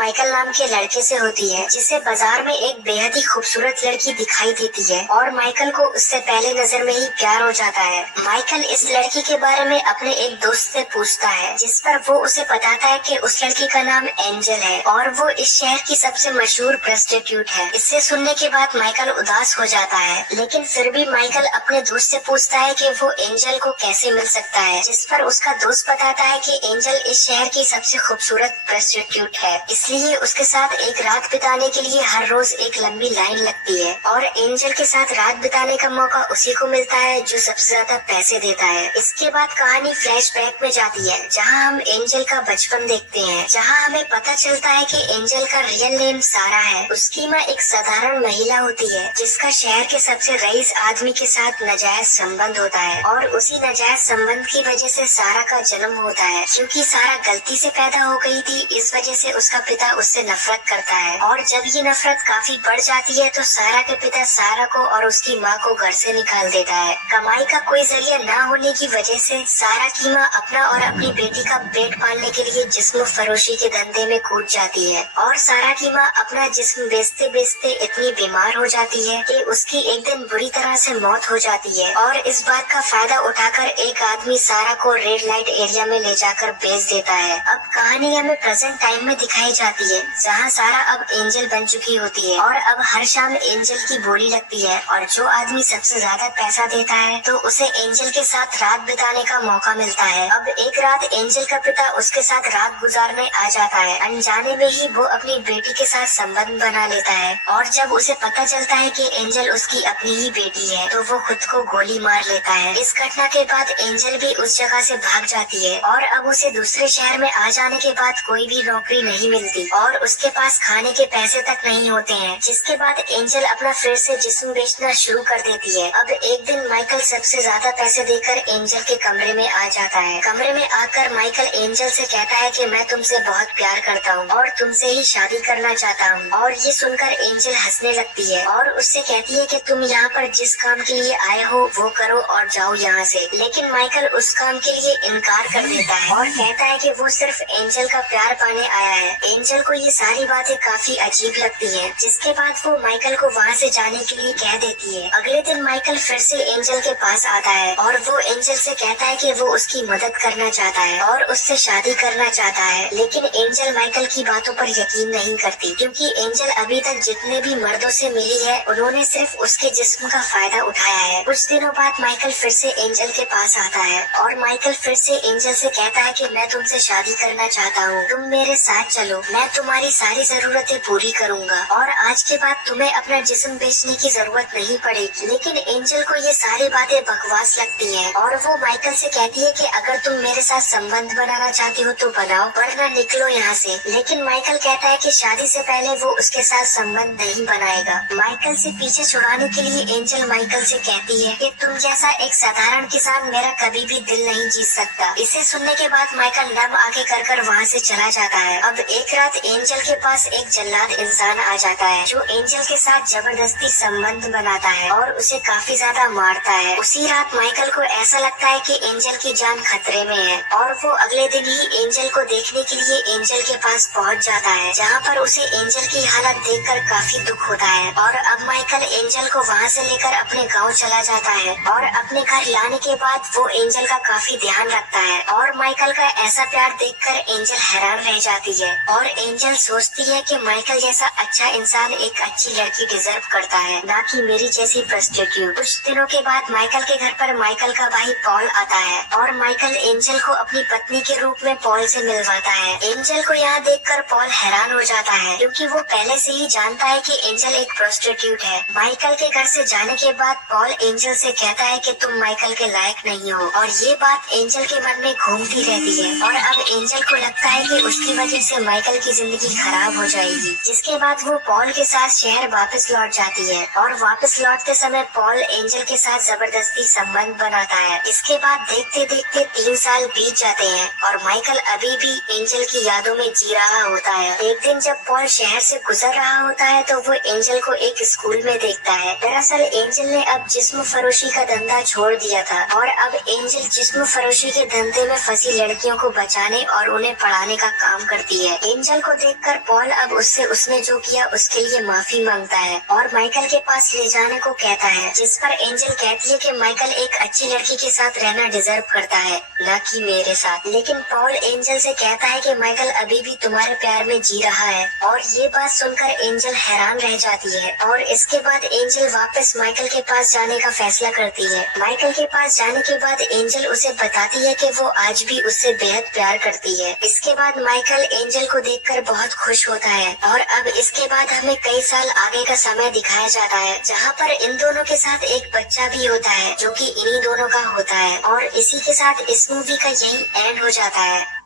Michael नाम के लड़के से होती है, जिसे बाजार में एक बेहद ही खूबसूरत लड़की दिखाई देती है और माइकल को उससे पहले नजर में ही प्यार हो जाता है। माइकल इस लड़की के बारे में अपने एक दोस्त से पूछता है, जिस पर वो उसे बताता है कि उस लड़की का नाम एंजल है और वो इस शहर की सबसे मशहूर प्रोस्टिट्यूट है। इसे सुनने के बाद माइकल उदास हो जाता है, लेकिन फिर भी माइकल अपने दोस्त से पूछता है कि वो एंजल को कैसे मिल सकता है, जिस पर उसका दोस्त बताता है कि एंजल इस शहर की सबसे खूबसूरत प्रोस्टिट्यूट है, इसलिए उसके साथ एक रात बिताने के लिए हर रोज एक लंबी लाइन लगती है और एंजल के साथ रात बिताने का मौका उसी को मिलता है जो सबसे ज्यादा पैसे देता है। इसके बाद कहानी फ्लैशबैक में जाती है, जहां हम एंजल का बचपन देखते हैं, जहां हमें पता चलता है कि एंजल का रियल नेम सारा है। उसकी माँ एक साधारण महिला होती है, जिसका शहर के सबसे रईस आदमी के साथ नाजायज संबंध होता है और उसी नाजायज संबंध की वजह से सारा का जन्म होता है। क्योंकि सारा गलती से पैदा हो गई थी, इस वजह से उसका पिता उससे नफरत करता है और जब ये नफरत काफी बढ़ जाती है तो सारा के पिता सारा को और उसकी माँ को घर से निकाल देता है। कमाई का कोई जरिया न होने की वजह से सारा की माँ अपना और अपनी बेटी का पेट पालने के लिए जिस्म फरोशी के धंधे में कूद जाती है और सारा की माँ अपना जिस्म बेचते बेचते इतनी बीमार हो जाती है कि उसकी एक दिन बुरी तरह से मौत हो जाती है और इस बात का फायदा उठाकर एक आदमी सारा को रेड लाइट एरिया में ले जाकर बेच देता है। अब कहानी हमें प्रेजेंट टाइम में दिखाई जाती है, जहाँ सारा अब एंजल बन चुकी होती है और अब हर शाम एंजल की बोली लगती है और जो आदमी सबसे ज्यादा पैसा देता है तो उसे एंजल के साथ रात बिताने का मौका मिलता है। अब एक रात एंजल का पिता उसके साथ रात गुजारने आ जाता है। अनजाने में ही वो अपनी बेटी के साथ संबंध बना लेता है और जब उसे पता चलता है कि एंजल उसकी अपनी ही बेटी है तो वो खुद को गोली मार लेता है। इस घटना के बाद एंजल भी उस जगह से भाग जाती है और अब उसे दूसरे शहर में आ जाने के बाद कोई भी नौकरी नहीं मिलती और उसके पास खाने के पैसे तक नहीं होते हैं, जिसके बाद एंजल अपना फिर से जिस्म बेचना शुरू कर देती है। अब एक दिन माइकल सबसे ज्यादा पैसे देकर एंजल के कमरे में आ जाता है। कमरे में आकर माइकल एंजल से कहता है कि मैं तुमसे बहुत प्यार करता हूँ और तुमसे ही शादी करना चाहता हूँ और ये सुनकर एंजल हंसने लगती है और उससे कहती है कि तुम यहाँ पर जिस काम के लिए आए हो वो करो और जाओ यहाँ से। लेकिन माइकल उस काम के लिए इनकार कर देता है और कहता है कि वो सिर्फ एंजल का प्यार पाने आया है। एंजल को ये सारी बातें काफी अजीब लगती हैं, जिसके बाद वो माइकल को वहाँ से जाने के लिए कह देती है। अगले दिन माइकल फिर से एंजल के पास आता है और वो एंजल से कहता है कि वो उसकी मदद करना चाहता है और उससे शादी करना चाहता है, लेकिन एंजल माइकल की बातों पर यकीन नहीं करती क्योंकि एंजल अभी तक जितने भी मर्दों से मिली है उन्होंने सिर्फ उसके जिस्म का फायदा उठाया है। कुछ दिनों बाद माइकल फिर से एंजल के पास आता है और माइकल फिर से एंजल से कहता है कि मैं तुमसे शादी करना चाहता हूँ, तुम मेरे साथ चलो, मैं तुम्हारी सारी जरूरतें पूरी करूँगा और आज के बाद तुम्हें अपना जिस्म बेचने की जरूरत नहीं पड़ेगी। लेकिन एंजल को ये सारी बातें बकवास लगती हैं और वो माइकल से कहती है कि अगर तुम मेरे साथ संबंध बनाना चाहती हो तो बनाओ, वरना निकलो यहाँ से। लेकिन माइकल कहता है कि शादी से पहले वो उसके साथ संबंध नहीं बनाएगा। माइकल से पीछे छुड़ाने के लिए एंजल माइकल से कहती है कि तुम जैसा एक साधारण किसान मेरा कभी भी दिल नहीं जीत सकता। इसे सुनने के बाद माइकल नम आंखें कर कर वहाँ से चला जाता है। अब एक रात एंजल के पास एक जल्लाद इंसान आ जाता है जो एंजल के साथ जबरदस्ती संबंध बनाता है और उसे काफी ज्यादा मारता है। उसी रात माइकल को ऐसा लगता है कि एंजल की जान खतरे में है और वो अगले दिन ही एंजल को देखने के लिए एंजल के पास पहुंच जाता है, जहां पर उसे एंजल की हालत देखकर काफी दुख होता है। और अब माइकल एंजल को वहां से लेकर अपने गांव चला जाता है और अपने घर लाने के बाद वो एंजल का काफी ध्यान रखता है और माइकल का ऐसा प्यार देखकर एंजल हैरान रह जाती है और एंजल सोचती है कि माइकल जैसा अच्छा इंसान एक अच्छी लड़की डिजर्व करता है, ना कि मेरी जैसी प्रोस्टिट्यूट। कुछ दिनों के बाद माइकल के घर पर माइकल का भाई पॉल आता है और माइकल एंजल को अपनी पत्नी के रूप में पॉल से मिलवाता है। एंजल को यहाँ देखकर पॉल हैरान हो जाता है क्योंकि वो पहले से ही जानता है कि एंजल एक प्रोस्टिट्यूट है। माइकल के घर से जाने के बाद पॉल एंजल से कहता है कि तुम माइकल के लायक नहीं हो और ये बात एंजल के मन में घूमती रहती है और अब एंजल को लगता है कि उसकी वजह से माइकल की जिंदगी खराब हो जाएगी। जिसके बाद वो पॉल के साथ शहर वापस लौट जाती है और वापस लौटते समय पॉल एंजल के साथ जबरदस्ती संबंध बनाता है। इसके बाद देखते देखते 3 साल बीत जाते हैं और माइकल अभी भी एंजल की यादों में जी रहा होता है। एक दिन जब पॉल शहर से गुजर रहा होता है तो वो एंजल को एक स्कूल में देखता है। दरअसल एंजल ने अब जिस्म फरोशी का धंधा छोड़ दिया था और अब एंजल जिस्म फरोशी के धंधे में फंसी लड़कियों को बचाने और उन्हें पढ़ाने का काम करती है। एंजल एंजल को देखकर पॉल अब उससे उसने जो किया उसके लिए माफी मांगता है और माइकल के पास ले जाने को कहता है, जिस पर एंजल कहती है कि माइकल एक अच्छी लड़की के साथ रहना डिजर्व करता है, न कि मेरे साथ। लेकिन पॉल एंजल से कहता है कि माइकल अभी भी तुम्हारे प्यार में जी रहा है और ये बात सुनकर एंजल हैरान रह जाती है और इसके बाद एंजल वापस माइकल के पास जाने का फैसला करती है। माइकल के पास जाने के बाद एंजल उसे बताती है कि वो आज भी उससे बेहद प्यार करती है। इसके बाद माइकल एंजल को देखकर बहुत खुश होता है और अब इसके बाद हमें कई साल आगे का समय दिखाया जाता है, जहाँ पर इन दोनों के साथ एक बच्चा भी होता है जो कि इन्हीं दोनों का होता है। और इसी के साथ इस मूवी का यही एंड हो जाता है।